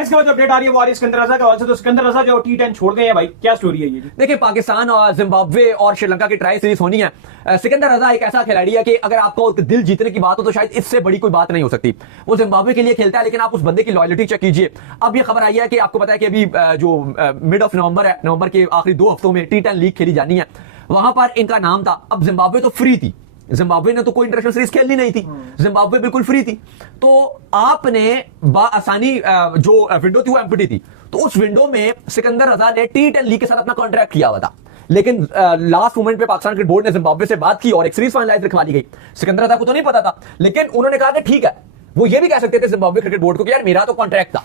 इसके बाद अपडेट आ रही है वो आ रही है सिकंदर रजा के हवाले से। तो सिकंदर रजा जो T10 छोड़ गए हैं भाई, क्या स्टोरी है ये? देखिए, पाकिस्तान और जिम्बाब्वे और श्रीलंका की ट्राई सीरीज होनी है। सिकंदर रजा एक ऐसा खिलाड़ी है कि अगर आपको दिल जीतने की बात हो तो शायद इससे बड़ी कोई बात नहीं हो सकती। वो जिम्बाब्वे के लिए खेलता है, लेकिन आप उस बंदे की लॉयल्टी चेक कीजिए। अब ये खबर आई है कि आपको पता है कि अभी जो मिड ऑफ नवंबर है, नवंबर के आखिरी 2 हफ्तों में T10 लीग खेली जानी है, वहां पर इनका नाम था। अब जिम्बाब्वे तो फ्री थी, जिम्बाब्वे ने तो कोई इंटरनेशनल सीरीज खेलनी नहीं थी, जिम्बाब्वे बिल्कुल फ्री थी। तो आपने आसानी जो विंडो थी वो एम्प्टी थी, तो उस विंडो में सिकंदर रजा ने T10 लीग के साथ अपना कॉन्ट्रैक्ट किया हुआ था। लेकिन लास्ट मोमेंट पे पाकिस्तान क्रिकेट बोर्ड ने जिम्बाब्वे से बात की और एक सीरीज फाइनलाइज रखवा दी गई। सिकंदर रजा को तो नहीं पता था, लेकिन उन्होंने कहा कि ठीक है। वो ये भी कह सकते थे जिम्बाब्वे क्रिकेट बोर्ड को कि यार मेरा तो कॉन्ट्रैक्ट था,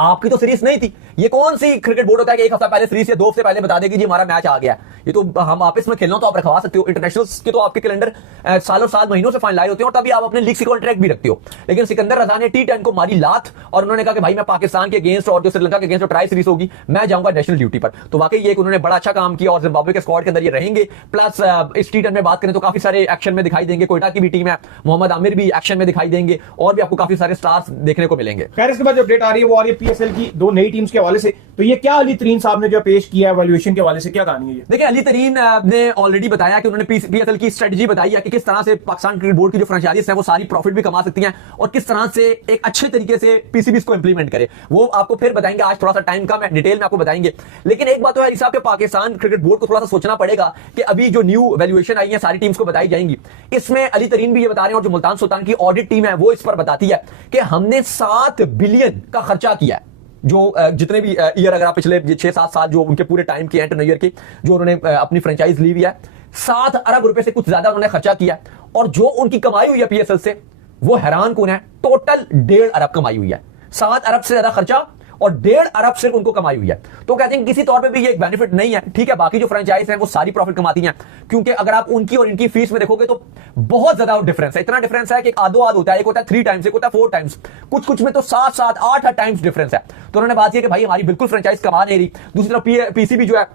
आपकी तो सीरीज नहीं थी। ये कौन सी क्रिकेट बोर्ड होता है कि एक हफ्ता पहले सीरीज या 2 हफ्ते पहले बता देगी जी हमारा मैच आ गया है। ये तो हम आपस में खेलना तो आप रखवा सकते हो, इंटरनेशनल्स के तो आपके कैलेंडर सालों साल महीनों से फाइनलाइज होते हैं और तभी आप अपने लीग से कॉन्ट्रैक्ट भी रखते हो। लेकिन सिकंदर रजा ने T10 को मारी लात और उन्होंने कहा कि भाई मैं पाकिस्तान के अगेंस्ट और जो श्रीलंका के अगेंस्ट ट्राई सीरीज होगी मैं जाऊंगा नेशनल ड्यूटी पर। तो वाकई ये उन्होंने बड़ा अच्छा काम किया और जिम्बाब्वे के स्क्वाड के अंदर ये रहेंगे। प्लस इस T10 में बात करें तो काफी सारे एक्शन में दिखाई देंगे। कोयटा की भी टीम है, मोहम्मद आमिर भी एक्शन में दिखाई देंगे और भी आपको काफी सारे स्टार्स देखने को मिलेंगे। खैर इसके बाद जो अपडेट आ रही है वो आ रही है PSL की 2 नई टीम्स के हवाले से। तो ये क्या अली तरीन साहब ने जो पेश किया है वैल्यूएशन के हवाले से, क्या कहानी है ये? देखिए, अली तरीन ने ऑलरेडी बताया कि उन्होंने PSL की स्ट्रेटजी बताई है कि किस तरह से पाकिस्तान क्रिकेट बोर्ड की जो फ्रेंचाइजीज है वो सारी प्रॉफिट भी कमा सकती हैं और किस तरह से एक अच्छे तरीके से PCBs को इंप्लीमेंट करे। वो आपको फिर बताएंगे, आज थोड़ा सा टाइम कम है, डिटेल में आपको बताएंगे। लेकिन एक बात तो है साहब कि पाकिस्तान क्रिकेट बोर्ड को थोड़ा सा सोचना पड़ेगा कि अभी जो न्यू वैल्यूएशन आई है सारी टीम्स को बताई जाएंगी, इसमें अली तरीन भी ये बता रहे हैं और जो मुल्तान सुल्तान की ऑडिट टीम है वो इस पर बताती है कि हमने 7 बिलियन का खर्चा किया है। जो जितने भी ईयर अगर आप पिछले 6-7 साल जो उनके पूरे टाइम के एंड ईयर के जो उन्होंने अपनी फ्रेंचाइज ली हुई है, 7 अरब रुपए से कुछ ज्यादा उन्होंने खर्चा किया। और जो उनकी कमाई हुई है PSL से वो हैरान कौन है, टोटल 1.5 अरब कमाई हुई है। 7 अरब से ज्यादा खर्चा और 1.5 अरब सिर्फ उनको कमाई हुई है। तो कहते हैं किसी तौर पे भी ये एक बेनिफिट नहीं है। ठीक है, बाकी जो फ्रेंचाइज है वो सारी प्रॉफिट कमाती हैं, क्योंकि अगर आप उनकी और इनकी फीस में देखोगे तो बहुत ज्यादा डिफरेंस है। इतना डिफरेंस है कि एक आधो आध होता है, एक होता है 3 टाइम्स, एक होता है 4 टाइम्स, कुछ में तो 7-7, 8 टाइम्स डिफरेंस है। तो उन्होंने बात की कि भाई हमारी बिल्कुल फ्रेंचाइज कमा नहीं रही। दूसरी तरफ PCB जो है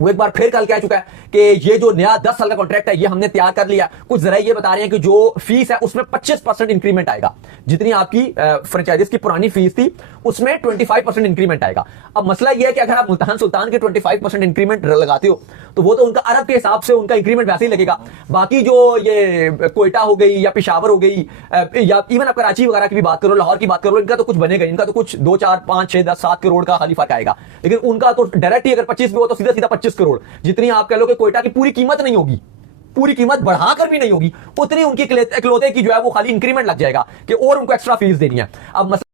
वो एक बार फिर कल कह चुका है कि ये जो नया 10 साल का कॉन्ट्रैक्ट है ये हमने तैयार कर लिया। कुछ जरा ये बता रहे हैं कि जो फीस है उसमें 25% इंक्रीमेंट आएगा। जितनी आपकी फ्रेंचाइजीज की पुरानी फीस थी उसमें 25% इंक्रीमेंट आएगा। अब मसला ये है कि अगर आप मुल्तान सुल्तान के 25% इंक्रीमेंट लगाते हो तो वो तो उनका अरब के हिसाब से उनका इंक्रीमेंट वैसे ही लगेगा। बाकी जो ये कोयटा हो गई या पेशावर हो गई या इवन आप कराची वगैरह की भी बात करो, लाहौर की बात करो, इनका तो कुछ बनेगा, इनका तो कुछ 2, 4, 5, 6, 10, 7 करोड़ का खाली फर्क आएगा। लेकिन उनका तो डायरेक्ट ही अगर 25 भी हो तो सीधा 25 करोड़, जितनी आप कह लो कि कोयटा की पूरी कीमत नहीं होगी, पूरी कीमत बढ़ाकर भी नहीं होगी, उतनी उनकी इकलौते की जो है वो खाली इंक्रीमेंट लग जाएगा कि और उनको एक्स्ट्रा फीस देनी है। अब